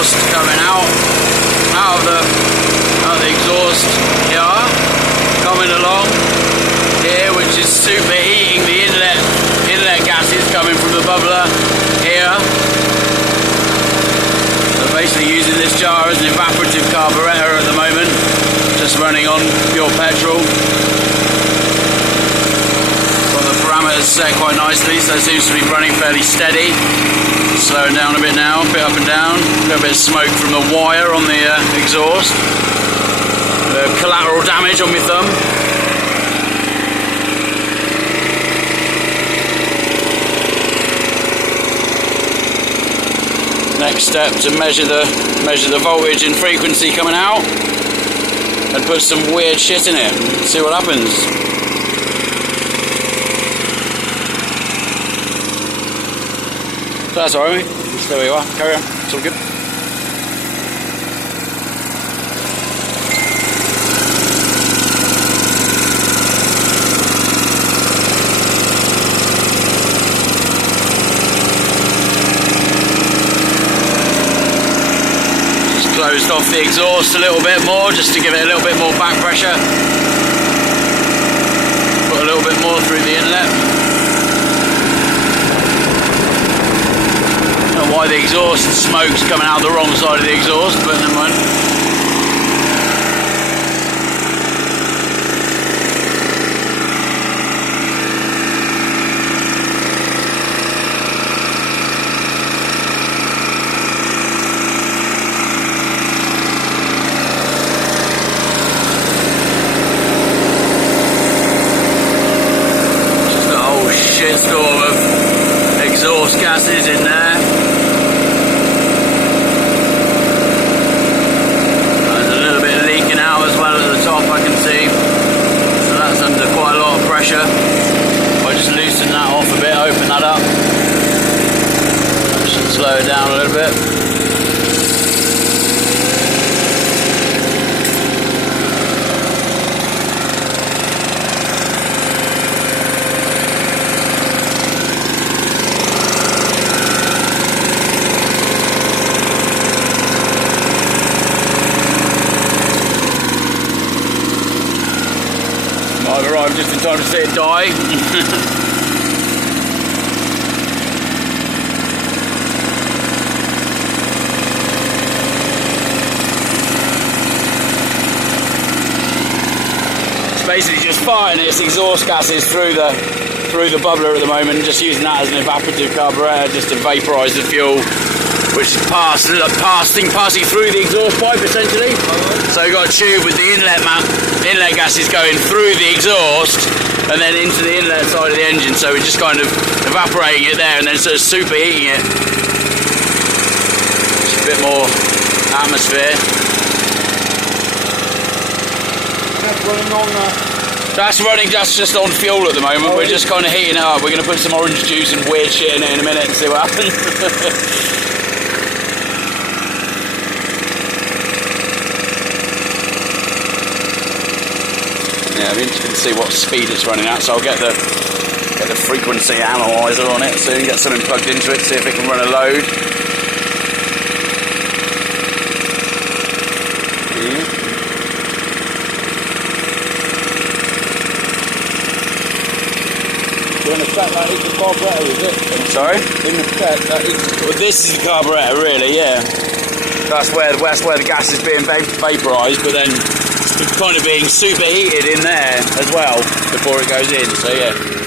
exhaust coming out of the exhaust here, coming along here, which is superheating the inlet gases coming from the bubbler here. So basically using this jar as an evaporative carburetor at the moment, just running on pure petrol. Got the parameters set quite nicely, so it seems to be running fairly steady. Slowing down a bit now, a bit up and down. A little bit of smoke from the wire on the exhaust. Collateral damage on my thumb. Next step to measure the voltage and frequency coming out, and put some weird shit in it. See what happens. So that's alright, mate. Just there you are. Carry on. It's all good. Closed off the exhaust a little bit more, just to give it a little bit more back pressure. Put a little bit more through the inlet. I don't know why the exhaust smoke's coming out the wrong side of the exhaust, but never mind. Storm of exhaust gases in there. There's a little bit leaking out as well at the top, I can see. So that's under quite a lot of pressure. I just loosen that off a bit, open that up. That should slow it down a little bit. I've arrived just in time to see it die. It's basically just firing its exhaust gases through the bubbler at the moment, just using that as an evaporative carburetor just to vaporise the fuel, which is passing through the exhaust pipe essentially. So you've got a tube with the inlet gases going through the exhaust and then into the inlet side of the engine, so we're just kind of evaporating it there and then sort of superheating it. Just a bit more atmosphere. That's running just on fuel at the moment. We're just kind of heating it up. We're going to put some orange juice and weird shit in it in a minute and see what happens. Yeah, it'll be interesting to see what speed it's running at, so I'll get the frequency analyzer on it soon, get something plugged into it, see if it can run a load. In effect, that is the carburetor, is it? Sorry? In effect, that is... Well, this is the carburetor, really, yeah. That's where the gas is being vaporised, but then it's kind of being superheated in there as well before it goes in, so yeah.